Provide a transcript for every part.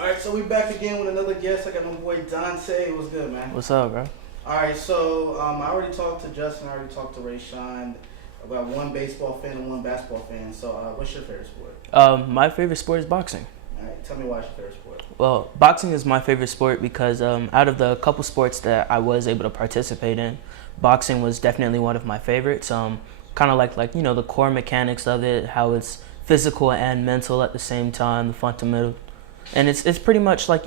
All right, so we back again with another guest. I got my boy Dante. What's good, man? What's up, bro? All right, so I already talked to Justin. I already talked to Rayshawn. I got one baseball fan and one basketball fan. So what's your favorite sport? My favorite sport is boxing. All right, tell me why it's your favorite sport. Well, boxing is my favorite sport because out of the couple sports that I was able to participate in, boxing was definitely one of my favorites. Kind of like the core mechanics of it, how it's physical and mental at the same time, the fundamental, and it's pretty much like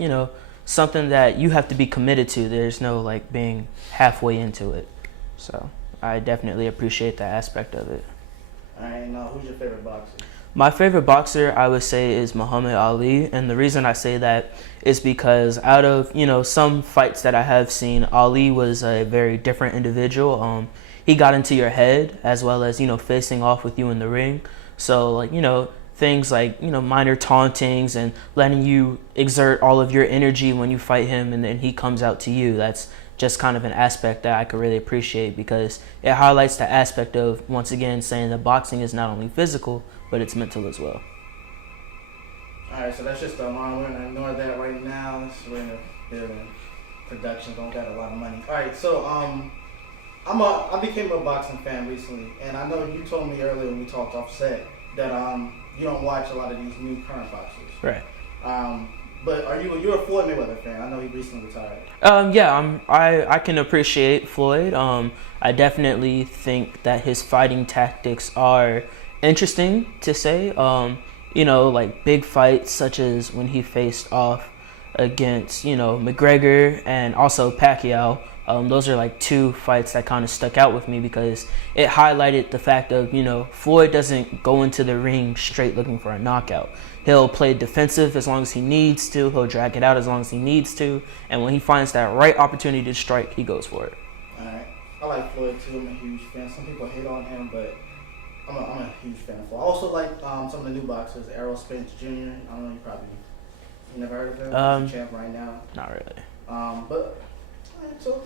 something that you have to be committed to. There's no like being halfway into it. So I definitely appreciate that aspect of it. All right, now who's your favorite boxer? My favorite boxer, I would say, is Muhammad Ali, and the reason I say that is because out of some fights that I have seen, Ali was a very different individual. He got into your head as well as facing off with you in the ring. So like things like minor tauntings and letting you exert all of your energy when you fight him, and then he comes out to you. That's just kind of an aspect that I could really appreciate because it highlights the aspect of, once again, saying that boxing is not only physical, but it's mental as well. Alright, so that's just the alarm. We're gonna ignore that right now. We're in the building. Production don't got a lot of money. Alright, so I became a boxing fan recently, and I know you told me earlier when we talked off set that you don't watch a lot of these new current boxers. Right. But you're a Floyd Mayweather fan? I know he recently retired. Yeah, I can appreciate Floyd. I definitely think that his fighting tactics are interesting to say. Like big fights such as when he faced off against McGregor and also Pacquiao. Those are like two fights that kind of stuck out with me because it highlighted the fact of Floyd doesn't go into the ring straight looking for a knockout. He'll play defensive as long as he needs to. He'll drag it out as long as he needs to. And when he finds that right opportunity to strike, he goes for it. All right. I like Floyd too. I'm a huge fan. Some people hate on him, but I'm a huge fan of Floyd. I also like some of the new boxers, Errol Spence Jr. I don't know, you never heard of him? He's a champ right now. Not really. But so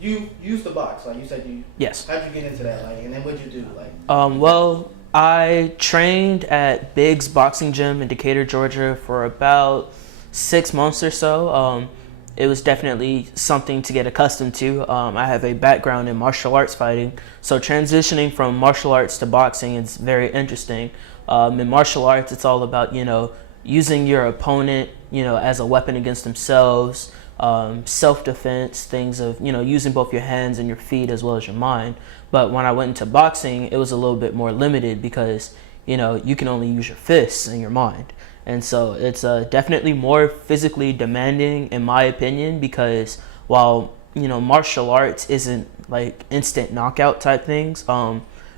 you used to box, like you said you. Yes. How'd you get into that, like, and then what'd you do, like? Well, I trained at Biggs Boxing Gym in Decatur, Georgia, for about 6 months or so. It was definitely something to get accustomed to. I have a background in martial arts fighting, so transitioning from martial arts to boxing is very interesting. In martial arts, it's all about using your opponent as a weapon against themselves. Self-defense, things of using both your hands and your feet as well as your mind. But when I went into boxing, it was a little bit more limited because you can only use your fists and your mind, and so it's definitely more physically demanding in my opinion because while martial arts isn't like instant knockout type things,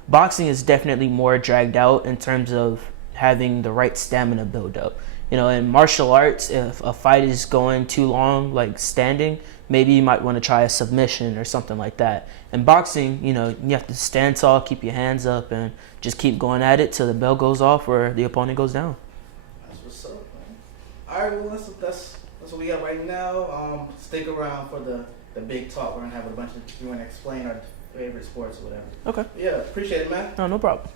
boxing is definitely more dragged out in terms of having the right stamina build up. In martial arts, if a fight is going too long, like standing, maybe you might want to try a submission or something like that. In boxing, you have to stand tall, keep your hands up, and just keep going at it till the bell goes off or the opponent goes down. That's what's up, man. All right, well, that's what we got right now. Stick around for the big talk. We're going to have a bunch of, you want to explain our favorite sports or whatever. Okay. Yeah, appreciate it, man. No problem.